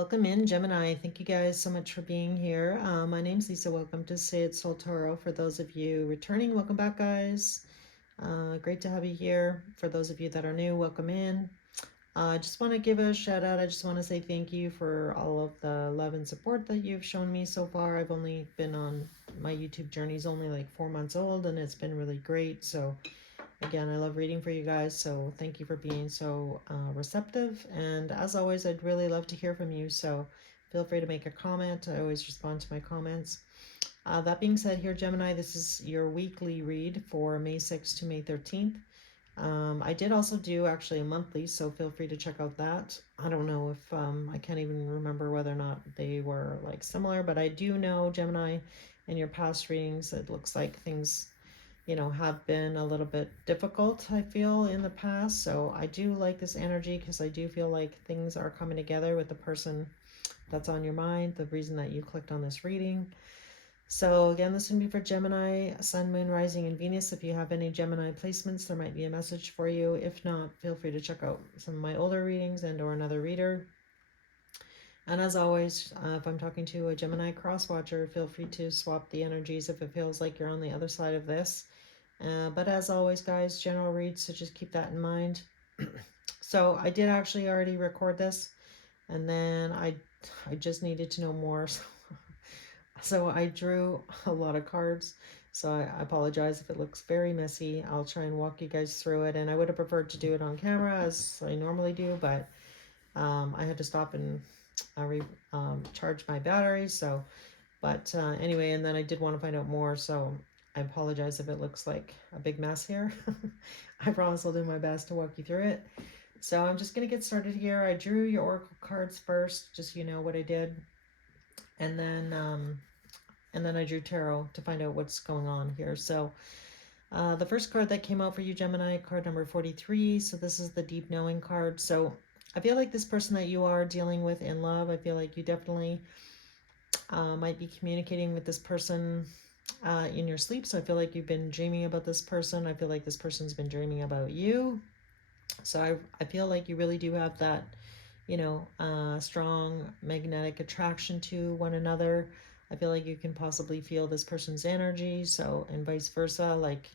Welcome in, Gemini. Thank you guys so much for being here. My name's Lisa. Welcome to Say It Soul Tarot. For those of you returning, welcome back, guys. Great to have you here. For those of you that are new, welcome in. I just want to give a shout out. I just want to say thank you for all of the love and support that you've shown me so far. I've only been on my YouTube journey's only like 4 months old, and it's been really great. So again, I love reading for you guys, so thank you for being so receptive. And as always, I'd really love to hear from you, so feel free to make a comment. I always respond to my comments. That being said, here, Gemini, this is your weekly read for May 6th to May 13th. I did also do actually a monthly, so feel free to check out that. I don't know if I can't even remember whether or not they were like similar, but I do know, Gemini, in your past readings, it looks like things have been a little bit difficult, I feel, in the past. So I do like this energy because I do feel like things are coming together with the person that's on your mind, the reason that you clicked on this reading. So again, this would be for Gemini, Sun, Moon, Rising, and Venus. If you have any Gemini placements, there might be a message for you. If not, feel free to check out some of my older readings and or another reader. And as always, if I'm talking to a Gemini cross watcher, feel free to swap the energies if it feels like you're on the other side of this. But as always, guys, general reads, so just keep that in mind. So I did actually already record this, and then I just needed to know more. So I drew a lot of cards. So I apologize if it looks very messy. I'll try and walk you guys through it. And I would have preferred to do it on camera as I normally do, but I had to stop and charge my batteries. So, but anyway, and then I did want to find out more. So I apologize if it looks like a big mess here. I promise I'll do my best to walk you through it. So I'm just going to get started here. I drew your oracle cards first, just so you know what I did. And then I drew tarot to find out what's going on here. So the first card that came out for you, Gemini, card number 43. So this is the deep knowing card. So I feel like this person that you are dealing with in love, I feel like you definitely might be communicating with this person in your sleep. So I feel like you've been dreaming about this person. I feel like this person's been dreaming about you. So I feel like you really do have that, strong magnetic attraction to one another. I feel like you can possibly feel this person's energy. So, and vice versa, like,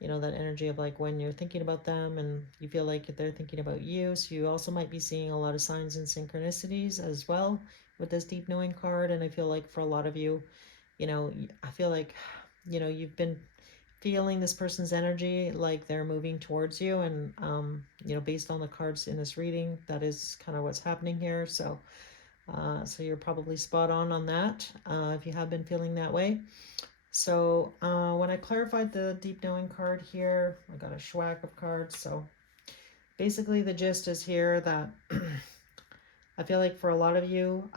that energy of like when you're thinking about them and you feel like they're thinking about you. So you also might be seeing a lot of signs and synchronicities as well with this deep knowing card. And I feel like for a lot of you, I feel like, you've been feeling this person's energy, like they're moving towards you. And, based on the cards in this reading, that is kind of what's happening here. So, so you're probably spot on that if you have been feeling that way. So when I clarified the deep knowing card here, I got a schwack of cards. So basically the gist is here that I feel like for a lot of you,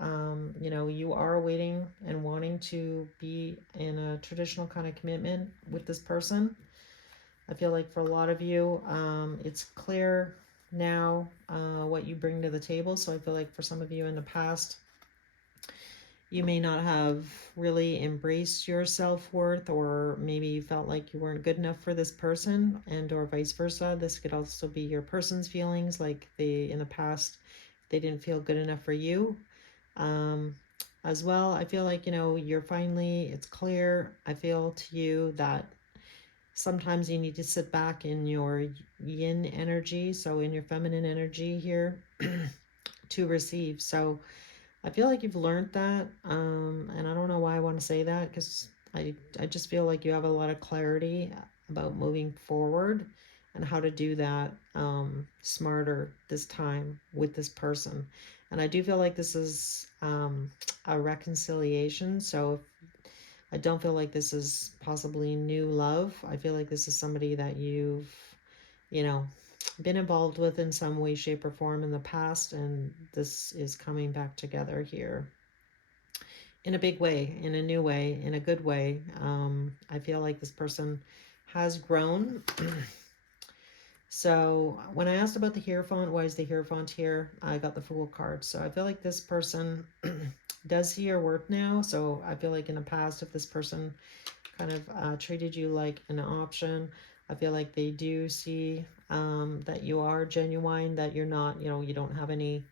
you are waiting and wanting to be in a traditional kind of commitment with this person. I feel like for a lot of you, it's clear now what you bring to the table. So I feel like for some of you in the past, you may not have really embraced your self-worth, or maybe you felt like you weren't good enough for this person, and or vice versa. This could also be your person's feelings, like in the past they didn't feel good enough for you. As well, I feel like, you're finally, it's clear, I feel to you that sometimes you need to sit back in your yin energy, so in your feminine energy here, to receive. So I feel like you've learned that, and I don't know why I want to say that, because I just feel like you have a lot of clarity about moving forward and how to do that smarter this time with this person. And I do feel like this is a reconciliation. So I don't feel like this is possibly new love. I feel like this is somebody that you've, been involved with in some way, shape, or form in the past, and this is coming back together here in a big way, in a new way, in a good way. I feel like this person has grown. So when I asked about the Hierophant, why is the Hierophant here, I got the Fool card. So I feel like this person does see your worth now. So I feel like in the past, if this person kind of treated you like an option, I feel like they do see that you are genuine, that you're not, you don't have any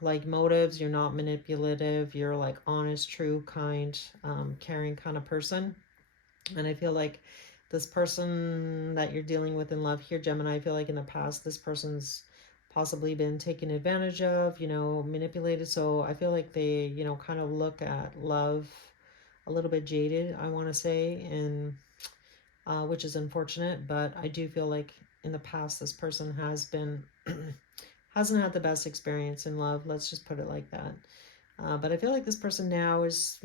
like motives. You're not manipulative. You're like honest, true, kind, caring kind of person. And I feel like this person that you're dealing with in love here, Gemini, I feel like in the past, this person's possibly been taken advantage of, manipulated. So I feel like they, kind of look at love a little bit jaded, I want to say, and which is unfortunate. But I do feel like in the past, this person has been hasn't had the best experience in love. Let's just put it like that. But I feel like this person now is,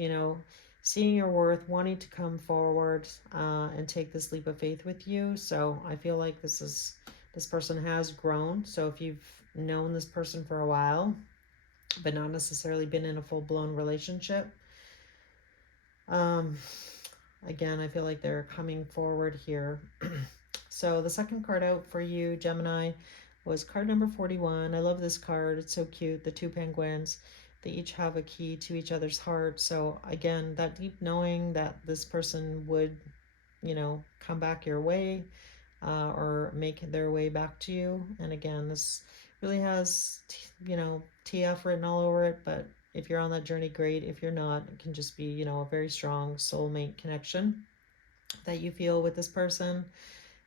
seeing your worth, wanting to come forward and take this leap of faith with you. So I feel like this person has grown. So if you've known this person for a while, but not necessarily been in a full-blown relationship, um, again, I feel like they're coming forward here. So the second card out for you, Gemini, was card number 41. I love this card. It's so cute. The two penguins. They each have a key to each other's heart. So again, that deep knowing that this person would, come back your way or make their way back to you. And again, this really has, TF written all over it. But if you're on that journey, great. If you're not, it can just be, a very strong soulmate connection that you feel with this person.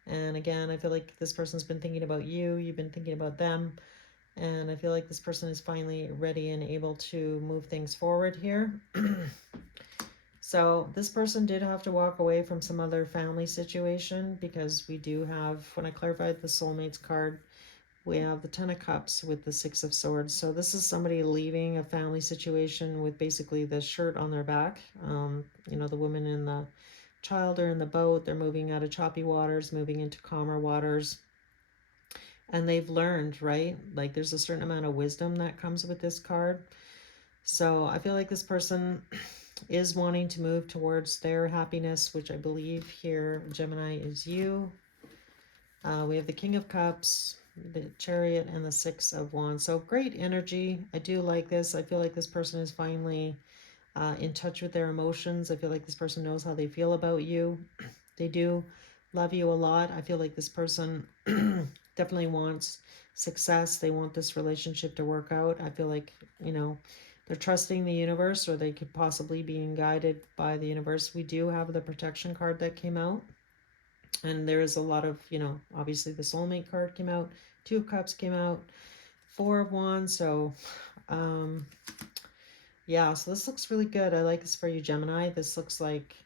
And again, I feel like this person's been thinking about you, you've been thinking about them, and I feel like this person is finally ready and able to move things forward here. So this person did have to walk away from some other family situation, because we do have, when I clarified the soulmates card, we have the Ten of Cups with the Six of Swords. So this is somebody leaving a family situation with basically the shirt on their back. The woman in the child are in the boat. They're moving out of choppy waters, moving into calmer waters. And they've learned, right? Like there's a certain amount of wisdom that comes with this card. So I feel like this person is wanting to move towards their happiness, which I believe here, Gemini, is you. We have the King of Cups, the Chariot, and the Six of Wands. So great energy. I do like this. I feel like this person is finally in touch with their emotions. I feel like this person knows how they feel about you. They do love you a lot. I feel like this person definitely wants success. They want this relationship to work out. I feel like, they're trusting the universe, or they could possibly be guided by the universe. We do have the protection card that came out. And there is a lot of, obviously the soulmate card came out. Two of Cups came out. Four of Wands. So, yeah, so this looks really good. I like this for you, Gemini. This looks like,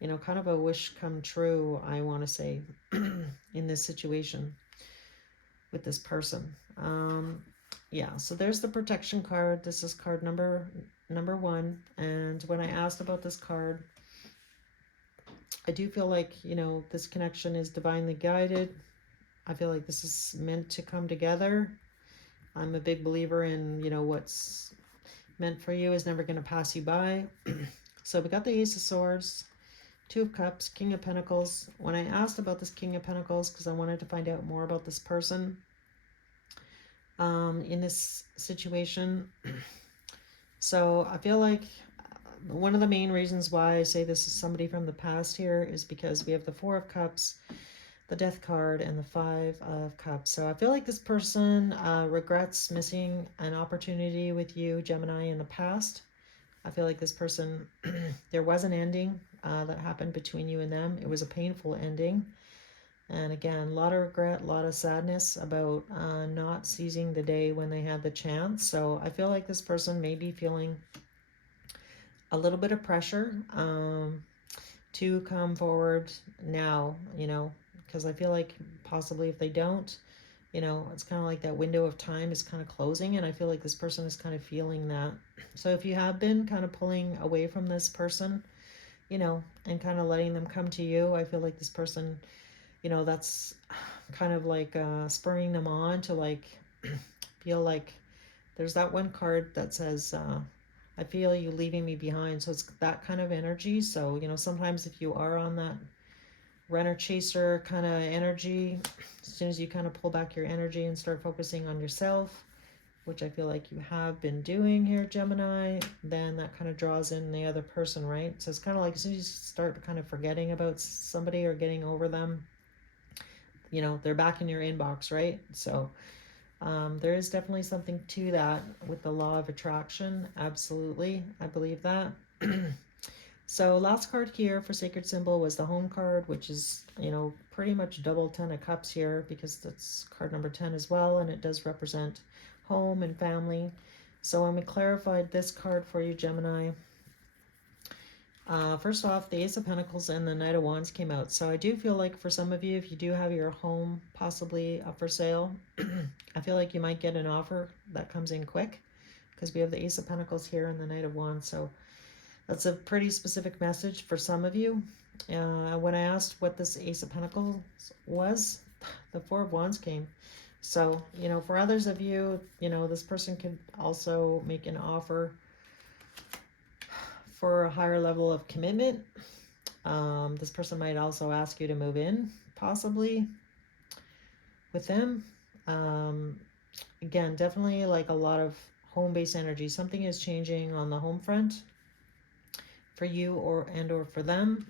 kind of a wish come true, I want to say, in this situation with this person. Yeah, so there's the protection card. This is card number one. And when I asked about this card, I do feel like, this connection is divinely guided. I feel like this is meant to come together. I'm a big believer in, what's meant for you is never going to pass you by. So we got the Ace of Swords, Two of Cups, King of Pentacles. When I asked about this King of Pentacles, because I wanted to find out more about this person in this situation. So I feel like one of the main reasons why I say this is somebody from the past here is because we have the Four of Cups, the Death card, and the Five of Cups. So I feel like this person regrets missing an opportunity with you, Gemini, in the past. I feel like this person, there was an ending that happened between you and them. It was a painful ending. And again, a lot of regret, a lot of sadness about not seizing the day when they had the chance. So I feel like this person may be feeling a little bit of pressure to come forward now, because I feel like possibly if they don't, it's kind of like that window of time is kind of closing, and I feel like this person is kind of feeling that. So if you have been kind of pulling away from this person, and kind of letting them come to you, I feel like this person, that's kind of like spurring them on to like feel like there's that one card that says, I feel you leaving me behind. So it's that kind of energy. So, sometimes if you are on that runner chaser kind of energy, as soon as you kind of pull back your energy and start focusing on yourself, which I feel like you have been doing here, Gemini, then that kind of draws in the other person, right? So it's kind of like as soon as you start kind of forgetting about somebody or getting over them, they're back in your inbox, right? So There is definitely something to that with the law of attraction. Absolutely. I believe that. So last card here for sacred symbol was the home card, which is, pretty much double 10 of cups here because that's card number 10 as well. And it does represent home and family. So when we clarified this card for you, Gemini, first off, the Ace of Pentacles and the Knight of Wands came out. So I do feel like for some of you, if you do have your home possibly up for sale, I feel like you might get an offer that comes in quick because we have the Ace of Pentacles here and the Knight of Wands. So that's a pretty specific message for some of you. When I asked what this Ace of Pentacles was, the Four of Wands came. So, for others of you, this person could also make an offer for a higher level of commitment. This person might also ask you to move in, possibly, with them. Again, definitely like a lot of home-based energy. Something is changing on the home front for you or for them.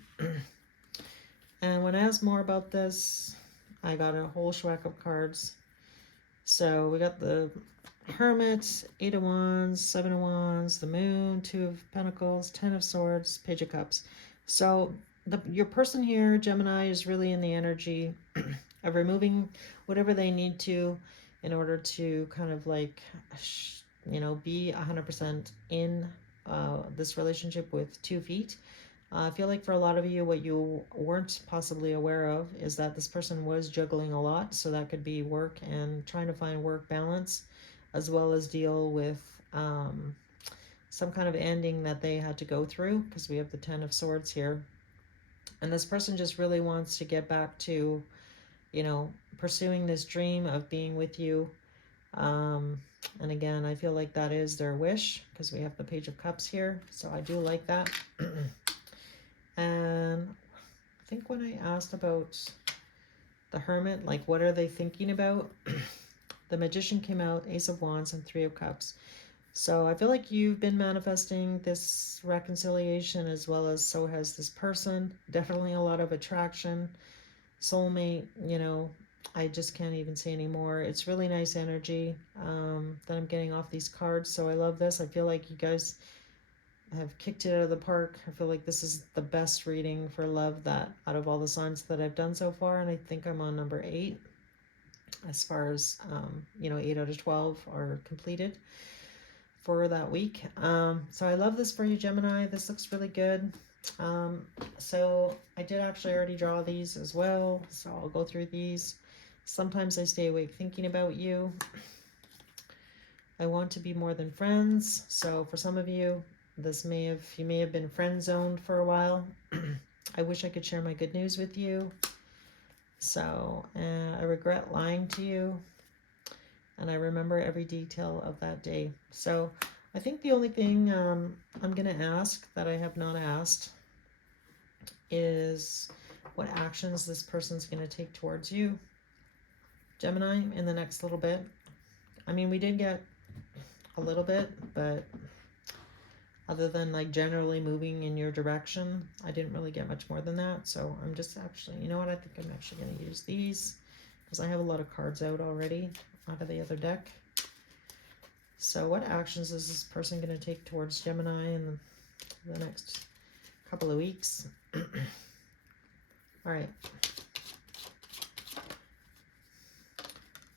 And when I asked more about this, I got a whole schwack of cards. So we got the Hermit, 8 of Wands, 7 of Wands, the Moon, 2 of Pentacles, 10 of Swords, Page of Cups. So your person here, Gemini, is really in the energy of removing whatever they need to in order to kind of like, be 100% in this relationship with 2 feet. I feel like for a lot of you, what you weren't possibly aware of is that this person was juggling a lot. So that could be work and trying to find work balance, as well as deal with some kind of ending that they had to go through, because we have the 10 of Swords here. And this person just really wants to get back to, pursuing this dream of being with you. And again, I feel like that is their wish because we have the Page of Cups here. So I do like that. And I think when I asked about the Hermit, like what are they thinking about? The Magician came out, Ace of Wands, and 3 of Cups. So I feel like you've been manifesting this reconciliation, as well as so has this person. Definitely a lot of attraction, soulmate, I just can't even say anymore. It's really nice energy that I'm getting off these cards. So I love this. I feel like you guys have kicked it out of the park. I feel like this is the best reading for love that out of all the signs that I've done so far. And I think I'm on number 8 as far as, 8 out of 12 are completed for that week. So I love this for you, Gemini. This looks really good. So I did actually already draw these as well. So I'll go through these. Sometimes I stay awake thinking about you. I want to be more than friends. So for some of you, you may have been friend zoned for a while. I wish I could share my good news with you. So I regret lying to you, and I remember every detail of that day. So I think the only thing I'm going to ask that I have not asked is what actions this person's going to take towards you, Gemini, in the next little bit. I mean, we did get a little bit, but other than like generally moving in your direction, I didn't really get much more than that. So I'm just actually, you know what, I think I'm actually going to use these because I have a lot of cards out already out of the other deck. So what actions is this person going to take towards Gemini in the next couple of weeks? All right.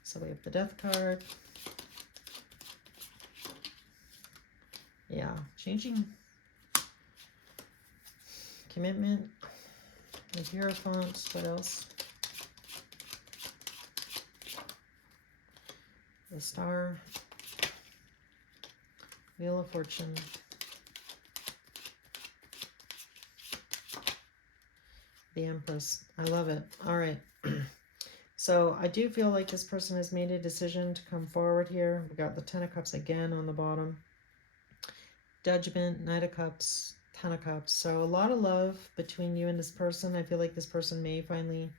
So we have the Death card. Yeah, changing commitment, the Hierophant, what else? The Star, Wheel of Fortune, the Empress. I love it. All right. So I do feel like this person has made a decision to come forward here. We got the 10 of Cups again on the bottom. Judgment, Knight of Cups, 10 of Cups. So a lot of love between you and this person. I feel like this person may finally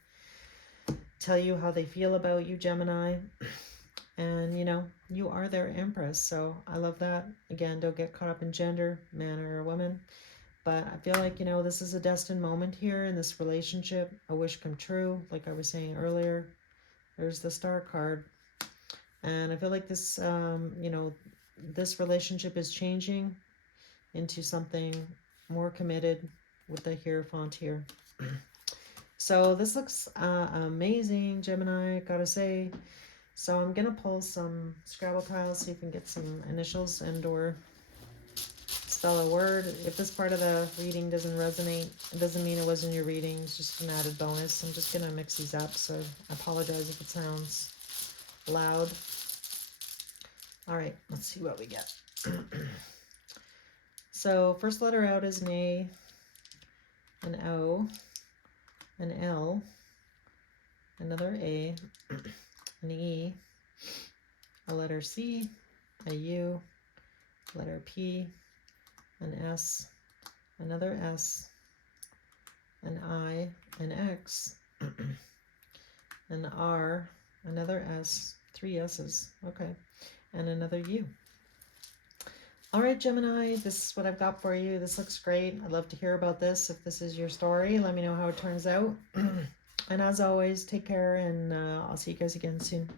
tell you how they feel about you, Gemini. And, you are their Empress. So I love that. Again, don't get caught up in gender, man or a woman. But I feel like, this is a destined moment here in this relationship. A wish come true, like I was saying earlier. There's the Star card. And I feel like this, you know, this relationship is changing into something more committed with the Hierophant here. So this looks amazing, Gemini, gotta say. So I'm gonna pull some Scrabble tiles, see if we can get some initials and or spell a word. If this part of the reading doesn't resonate, it doesn't mean it wasn't your reading. It's just an added bonus. I'm just gonna mix these up, so I apologize if it sounds loud. All right, let's see what we get. So first letter out is an A, an O, an L, another A, an E, a letter C, a U, letter P, an S, another S, an I, an X, an R, another S, 3 S's, okay, and another U. All right, Gemini, this is what I've got for you. This looks great. I'd love to hear about this. If this is your story, let me know how it turns out. And as always, take care, and I'll see you guys again soon.